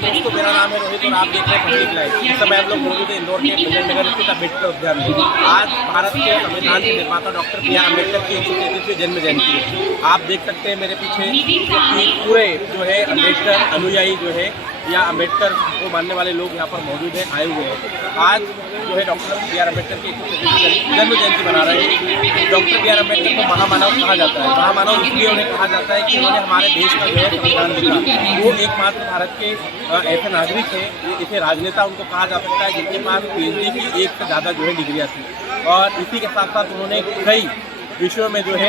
दोस्तों, मेरा नाम है रोहित और आप देख रहे हैं पब्लिक लाइव। इस समय हम लोग मौजूद हैं इंदौर के मिलन नगर स्थित अम्बेडकर उद्यान में। आज भारत के संविधान के निर्माता डॉक्टर बी आर अम्बेडकर की 133वीं जन्म जयंती है। आप देख सकते हैं मेरे पीछे कि पूरे जो है अम्बेडकर अनुयायी जो है या अम्बेडकर को मानने वाले लोग यहाँ पर मौजूद हैं, आए हुए हैं। आज जो है डॉक्टर बी आर अम्बेडकर की 133वीं जन्म जयंती मना रहे हैं। डॉक्टर बी आर अम्बेडकर को महामानव कहा जाता है। महामानव इसलिए उन्हें कहा जाता है कि उन्होंने हमारे देश का जो है संविधान लिखा। वो एकमात्र भारत के ऐसे नागरिक हैं, ऐसे राजनेता उनको कहा जा सकता है जिनके पास पीएचडी की एक से ज़्यादा जो है डिग्रियाँ थी। और इसी के साथ साथ उन्होंने कई विषयों में जो है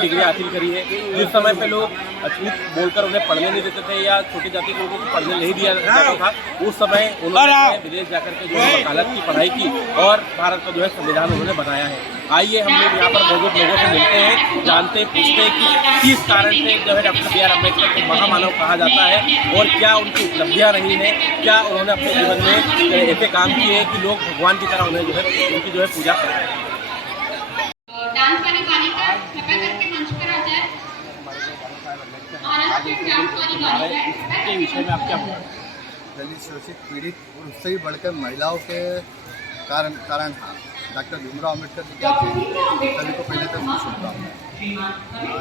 डिग्री हासिल करी है। जिस समय पे लोग झूठ बोलकर उन्हें पढ़ने नहीं देते थे या छोटी जाति के लोगों को पढ़ने नहीं दिया जाता था, उस समय उन्होंने विदेश जाकर के जो है वकालत की पढ़ाई की और भारत का जो है संविधान उन्होंने बनाया है। आइए हम लोग यहाँ पर मौजूद लोगों से मिलते हैं, जानते पूछते हैं कि किस कारण से जो है डॉक्टर बी आर अम्बेडकर को महामानव कहा जाता है और क्या उनकी उपलब्धियाँ रही हैं, क्या उन्होंने अपने जीवन में ऐसे काम किए हैं कि लोग भगवान की तरह उन्हें जो है उनकी जो है पूजा करते हैं। डांस वाली बालिका कृपया करके मंच पर आ जाए। इसके विषय में आप क्या बोलें? दलित शोषित पीड़ित और उससे भी बढ़कर महिलाओं के कारण था डॉक्टर भीमराव अम्बेडकर जी क्या थे, सभी को पहले तो शुभकामनाएं।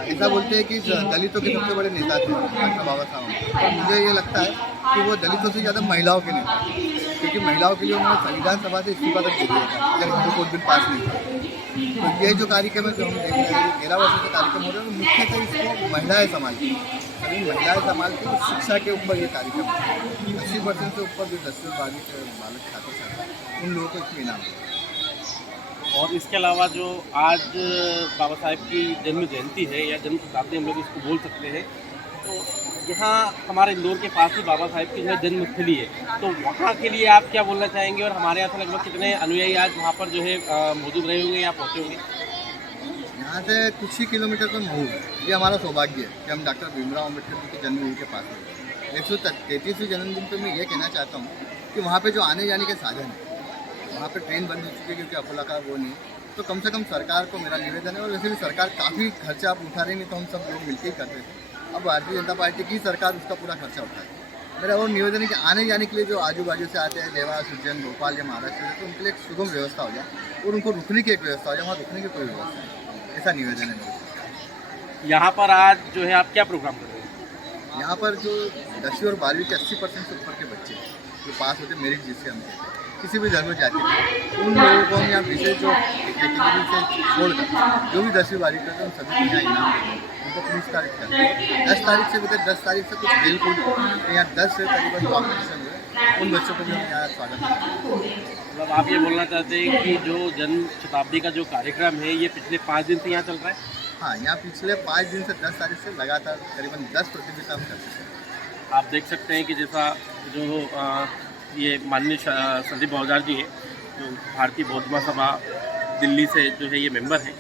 ऐसा बोलते हैं कि दलितों के सबसे बड़े नेता थे डॉक्टर बाबा साहब अम्बेडकर। और मुझे ये लगता है कि वो दलितों से ज़्यादा महिलाओं के नेता थे, क्योंकि महिलाओं के लिए उन्होंने संविधान सभा से इस्तीफा तक दे दिया था अगर हिंदू कोड बिल पास नहीं था। तो ये जो कार्यक्रम है जो हम देख रहे हैं 13 वर्षों से कार्यक्रम हो रहा है, मुख्यतः इसको महिलाएं संभालती हैं। सभी महिलाएं संभालती हैं। शिक्षा के ऊपर ये कार्यक्रम है। 80% से ऊपर जो 10वीं 12वीं के बालक छात्र छात्रा उन लोगों को इसमें इनाम है। और इसके अलावा जो आज बाबा साहेब की जन्म जयंती है या जन्म शताब्दी हम लोग इसको बोल सकते हैं, तो यहाँ हमारे इंदौर के पास ही बाबा साहेब की जो है जन्मस्थली है, तो वहाँ के लिए आप क्या बोलना चाहेंगे और हमारे यहाँ से लगभग कितने अनुयायी आज वहाँ पर जो है मौजूद रहे होंगे या पहुँचे होंगे? यहाँ से कुछ ही किलोमीटर पर महू है। ये हमारा सौभाग्य है कि हम डॉक्टर भीमराव अम्बेडकर जी की जन्मभूमि के पास हैं। 133वीं जन्मदिन पर मैं ये कहना चाहता हूँ कि वहाँ पे जो आने जाने के साधन है, वहाँ पे ट्रेन बंद हो चुकी है क्योंकि अकोला का वो नहीं, तो कम से कम सरकार को मेरा निवेदन है। और वैसे भी सरकार काफ़ी खर्चा आप उठा रही नहीं, तो हम सब लोग मिलकर ही करते थे। अब भारतीय जनता पार्टी की सरकार उसका पूरा खर्चा उठाए। मेरा और निवेदन है कि आने जाने के लिए जो आजू बाजू से आते हैं देवास, उज्जैन, भोपाल या महाराष्ट्र से, तो उनके लिए एक सुगम व्यवस्था हो जाए और उनको रुकने की एक व्यवस्था हो जाए। वहाँ रुकने की कोई व्यवस्था नहीं, ऐसा निवेदन है मेरा। यहाँ पर आज जो है आप क्या प्रोग्राम कर रहे हैं? यहाँ पर जो 10वीं और 12वीं के 80% से ऊपर के बच्चे जो पास होते मेरिट जिससे हम कहते हैं, किसी भी धर्म जाति के, उन लोगों को हम यहाँ विशेष जो कैटेगरी से छोड़कर जो भी 10वीं 12वीं करते हैं उन सभी को यहाँ इनाम देते हैं। उनको 30 तारीख करते हैं। 10 तारीख से लेकर 10 तारीख से कुछ खेल कूद, यहाँ 10 से करीबन कॉम्पिटिशन हुए, उन बच्चों को भी हम यहाँ स्वागत करते हैं। मतलब आप ये बोलना चाहते हैं कि जो जन्म शताब्दी का जो कार्यक्रम है ये पिछले 5 दिन से यहाँ चल रहा है? हाँ, यहाँ पिछले 5 दिन से 10 तारीख से लगातार करीबन 10 प्रतियोगिता हम करते हैं। आप देख सकते हैं कि जैसा जो ये माननीय संदीप बहुजार जी हैं, जो भारतीय बौद्ध महासभा दिल्ली से जो है ये मेंबर हैं,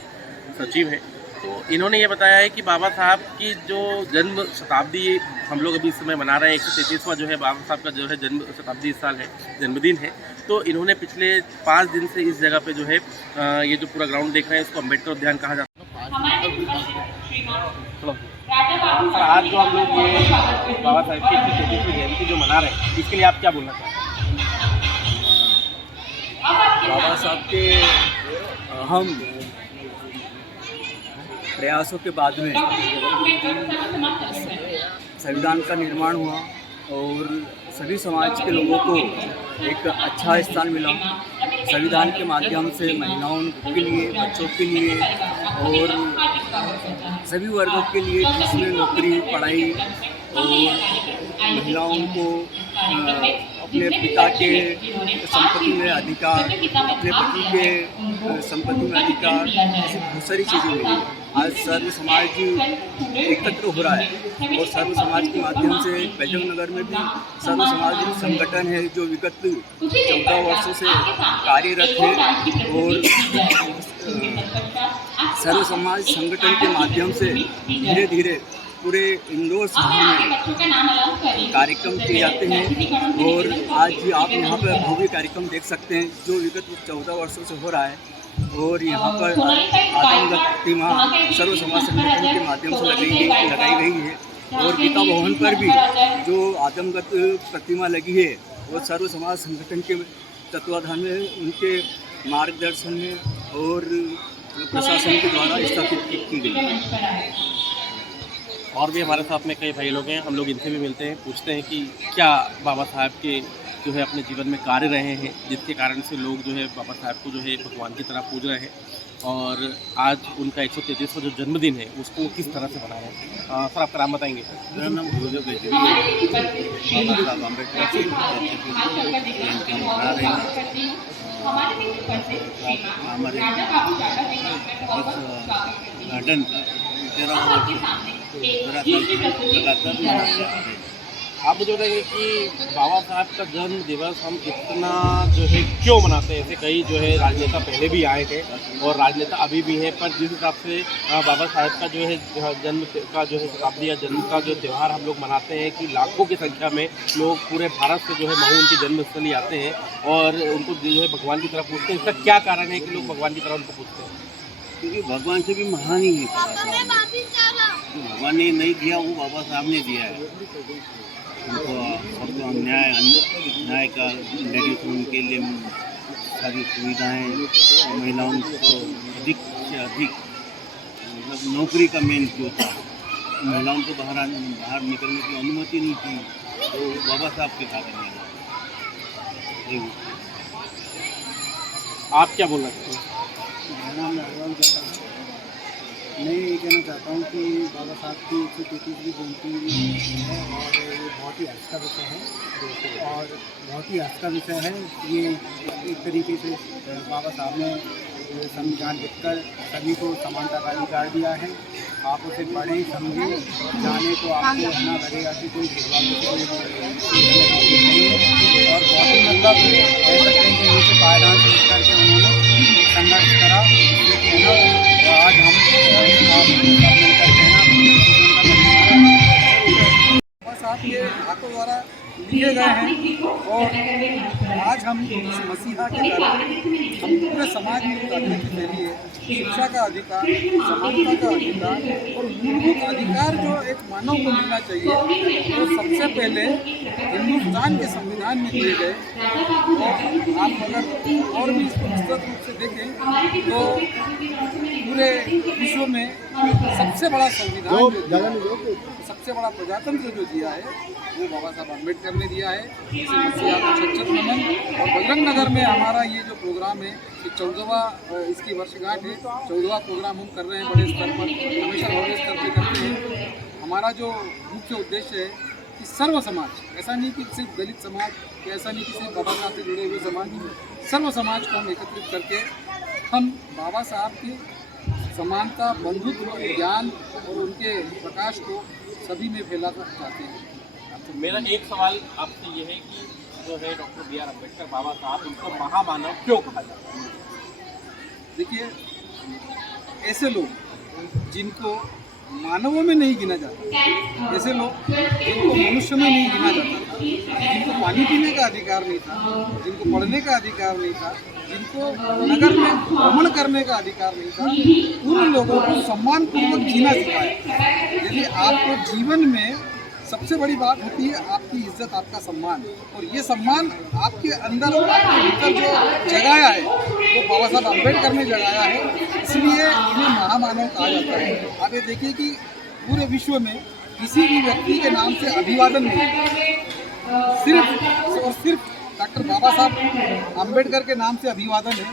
सचिव हैं, तो इन्होंने ये बताया है कि बाबा साहब की जो जन्म शताब्दी हम लोग अभी इस समय मना रहे हैं, 133वां जो है बाबा साहब का जो है जन्म शताब्दी इस साल है, जन्मदिन है। तो इन्होंने पिछले 5 दिन से इस जगह पे जो है ये जो पूरा ग्राउंड देख रहे हैं इसको अम्बेडकर उद्यान कहा जाता है। आज जो हम लोग ये बाबा साहेब की 133वीं जयंती जो मना रहे हैं, इसके लिए आप क्या बोलना चाहते हैं? बाबा साहब के अहम प्रयासों के बाद में संविधान का निर्माण हुआ और सभी समाज के लोगों को एक अच्छा स्थान मिला। संविधान के माध्यम से महिलाओं के लिए, बच्चों के लिए और सभी वर्गों के लिए जिसमें नौकरी, पढ़ाई और महिलाओं को अपने पिता के संपत्ति में अधिकार, अपने पति के संपत्ति में अधिकार, ऐसी बहुत सारी चीज़ें मिली। आज सर्व समाज एकत्र हो रहा है और सर्व समाज के माध्यम से बैजक नगर में भी सर्व समाज संगठन है जो विगत 14 वर्षों से कार्यरत है और सर्व समाज संगठन के माध्यम से धीरे धीरे पूरे इंदौर शहर में कार्यक्रम किए जाते हैं। और आज आप यहाँ पर भव्य कार्यक्रम देख सकते हैं जो विगत 14 वर्षों से हो रहा है। और यहाँ पर आत्मगत प्रतिमा सर्व समाज संगठन के माध्यम से लगाई गई है और गीता भवन पर भी जो आदमगत प्रतिमा लगी है वो सर्व समाज संगठन के तत्वाधान में, उनके मार्गदर्शन में और प्रशासन के द्वारा स्थापित की गई है। और भी हमारे साथ में कई भाई लोग हैं, हम लोग इनसे भी मिलते हैं, पूछते हैं कि क्या बाबा साहब के जो है अपने जीवन में कार्य रहे हैं जिसके कारण से लोग जो है बाबा साहब को जो है भगवान की तरह पूज रहे हैं, और आज उनका 133वां जो जन्मदिन है उसको किस तरह से मना रहे हैं। सर, आपका नाम बताएंगे? मेरा नाम गुरुदेव गजरी है। बाबा साहब अम्बेडकर की जयंती मना रहे हैं। हमारे इस गार्डन का 13वां वर्ष लगातार मनाते आ रहे हैं। आप मुझे बताएंगे कि बाबा साहब का जन्म दिवस हम इतना जो है क्यों मनाते हैं? ऐसे कई जो है राजनेता पहले भी आए थे और राजनेता अभी भी हैं, पर जिस हिसाब से बाबा साहब का जो है जन्म का जो है शताब्दी या जन्म का जो त्यौहार हम लोग मनाते हैं कि लाखों की संख्या में लोग पूरे भारत से जो है महू उनकी जन्मस्थली आते हैं और उनको जो है भगवान की तरह पूछते हैं। इसका क्या कारण है कि लोग भगवान की तरह उनको पूछते हैं? क्योंकि भगवान से भी महान ही है बाबा साहब। जो भगवान ने नहीं दिया वो बाबा साहब ने दिया है। उनको सबको न्याय का लेडीज उनके लिए सारी सुविधाएं, महिलाओं को अधिक से अधिक मतलब नौकरी का मेन जो था, महिलाओं को बाहर निकलने की अनुमति नहीं थी, तो बाबा साहब के कारण नहीं। आप क्या बोलना चाहते हैं? मेरा नाम राघव जाता है। मैं ये कहना चाहता हूँ कि बाबा साहब की 133वीं जयंती है और ये बहुत ही हर्ष का विषय है और बहुत ही हर्ष का विषय है। ये एक तरीके से बाबा साहब ने संविधान लिखकर सभी को समानता का अधिकार दिया है। आप उसे पढ़ें, समझें, जाने तो आपको रहना लगेगा कि कोई भेदभाव नहीं है। और बहुत ही मतलब कह सकते हैं कि नीचे पायदान से उठ करके उन्होंने एक संघर्ष करा, जिससे कि है ना आज हम मिलकर बाबा साहब के हाथों द्वारा लिखे गए हैं और आज हम इस मसीहा के कारण हम पूरे समाज में उतारने के लिए शिक्षा का अधिकार, समानता का अधिकार और मूलभूत अधिकार जो एक मानव को मिलना चाहिए वो सबसे पहले हिंदुस्तान के संविधान में दिए गए। और आप अगर और भी इसको विस्तृत रूप से देखें तो पूरे विश्व में सबसे बड़ा संविधान सबसे बड़ा प्रजातंत्र जो दिया है वो बाबा साहब अम्बेडकर ने दिया है। इसे मसीहा को शत-शत नमन। और बजरंग नगर में हमारा ये जो प्रोग्राम है ये 14वां इसकी वर्षगांठ है। 14वां प्रोग्राम हम कर रहे हैं बड़े स्तर पर, हमेशा बड़े स्तर पर करते हैं। हमारा जो मुख्य उद्देश्य है कि सर्व समाज, ऐसा नहीं कि सिर्फ दलित समाज या ऐसा नहीं कि सिर्फ बाबा साहब से जुड़े हुए समाज, सर्व समाज को हम एकत्रित करके हम बाबा साहब की समानता, बंधुत्व, ज्ञान और उनके प्रकाश को सभी में फैलाना चाहते हैं। तो मेरा एक सवाल आपसे ये है कि जो है डॉक्टर बी आर अम्बेडकर बाबा साहब, उनको महामानव क्यों कहा जाता है? देखिए, ऐसे लोग जिनको मानवों में नहीं गिना जाता, ऐसे लोग जिनको मनुष्य में नहीं गिना जाता, जिनको पानी पीने का अधिकार नहीं था, जिनको पढ़ने का अधिकार नहीं था, जिनको नगर में भ्रमण करने का अधिकार नहीं था, उन लोगों को सम्मानपूर्वक जीना सिखाया। यदि आपको जीवन में सबसे बड़ी बात होती है आपकी इज्जत, आपका सम्मान, और ये सम्मान आपके अंदर, आपके भीतर जो जगाया है वो बाबा साहब अम्बेडकर ने जगाया है, इसलिए इन्हें महामानव कहा जाता है। आप ये देखिए कि पूरे विश्व में किसी भी व्यक्ति के नाम से अभिवादन नहीं, सिर्फ और सिर्फ डॉक्टर बाबा साहब अम्बेडकर के नाम से अभिवादन है।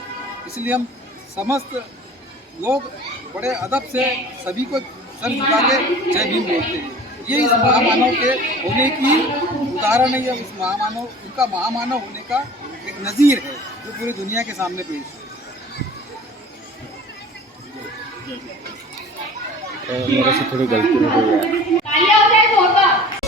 इसलिए हम समस्त लोग बड़े अदब से सभी को सर झुका के जय भीम बोलते हैं। ये इस महामानव के होने की उदाहरण है, या इस महामानव, उनका महामानव होने का एक नज़ीर है जो पूरी दुनिया के सामने पेश है। मेरे से थोड़ी गलती हो गई है।